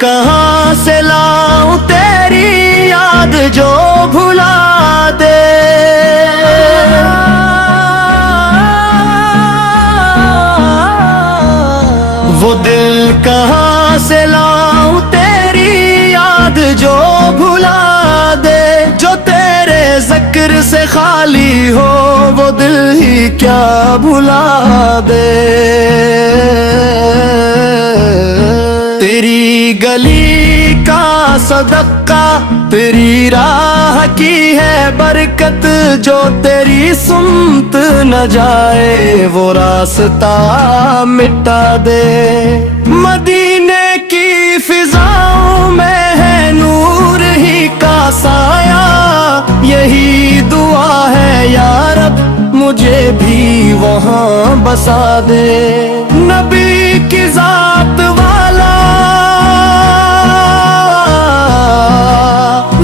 कहाँ से लाऊं तेरी याद जो भुला दे। वो दिल कहाँ से लाऊं तेरी याद जो भुला दे। जो तेरे जिक्र से खाली हो वो दिल ही क्या भुला दे। तेरी गली का सदका तेरी राह की है बरकत। जो तेरी सुनत न जाए वो रास्ता मिटा दे। मदीने की फिजाओं में है नूर ही का साया। यही दुआ है या रब मुझे भी वहाँ बसा दे। नबी की जात वाला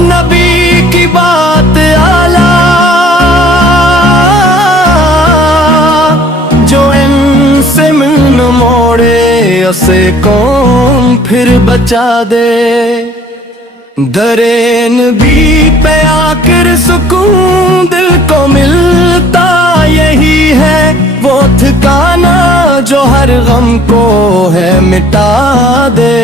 नबी की बात आला। जो इनसे मिल मोड़े उसे कौन फिर बचा दे। दरेन भी पे आकर सुकून दिल को मिलता यही है। वो ठिकाना जो हर गम को है मिटा दे।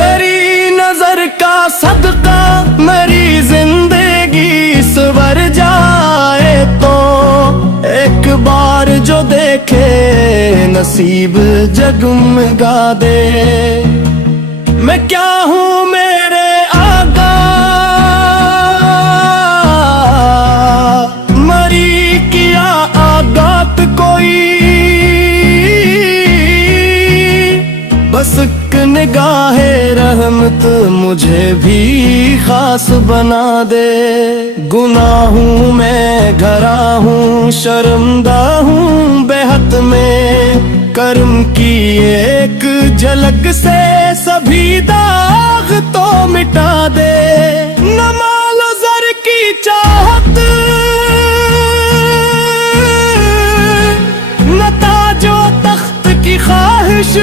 करी नजर का सदका मेरी जिंदगी सवर जाए तो। एक बार जो देखे नसीब जगमगा दे। मैं क्या हूँ मेरे आका मरी किया आगात कोई। बस एक निगाहे रहमत मुझे भी खास बना दे। गुनाह हूँ मैं घरा हूँ शर्मदा हूँ बेहद में। कर्म की एक झलक से सभी दाग तो मिटा दे। न मालो ज़र की चाहत न ताजो तख्त की ख्वाहिश।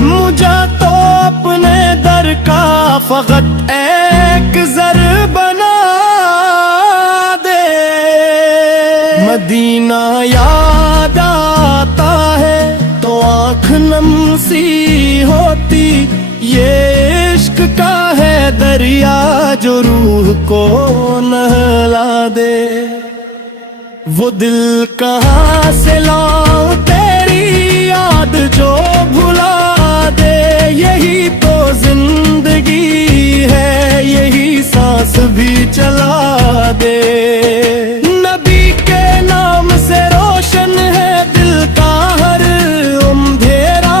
मुझे तो अपने दर का फकत एक ज़र बना दे। मदीना याद आता है तो आँख नम सी होती। ये इश्क का है दरिया जो रूह को नहला दे। वो दिल कहाँ से लाऊं तेरी याद जो भुला दे। यही तो जिंदगी है यही सांस भी चला दे। नबी के नाम से रोशन है दिल का हर अंधेरा।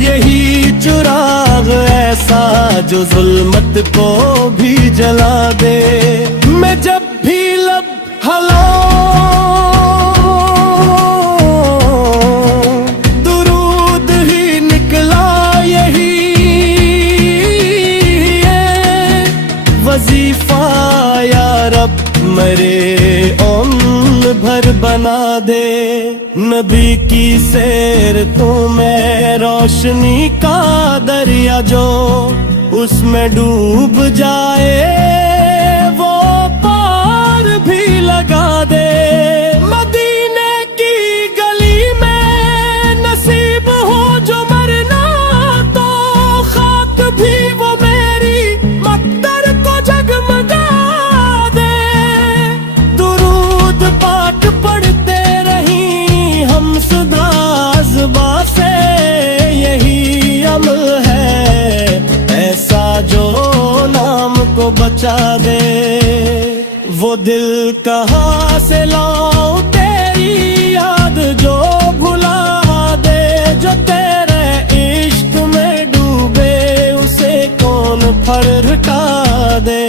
यही चिराग ऐसा जो जुल्मत को भी जला दे। मैं जब भी लब दुरूद ही निकला यही वजीफा या रब मेरे उम्र भर बना दे। नबी की सैर तो मैं रोशनी का दरिया जो उसमें डूब जाए वो पार भी लगा दे। मदीने की गली में नसीब हो जो मरना तो खाक भी वो मेरी मक्तर को जगमगा दे। दुरूद पाठ पढ़ते रही हम सदा ज़ुबां से। यही अमल है ऐसा जो नाम को बचा दे। वो दिल कहाँ से लाऊं तेरी याद जो भुला दे। जो तेरे इश्क में डूबे उसे कौन फरका दे।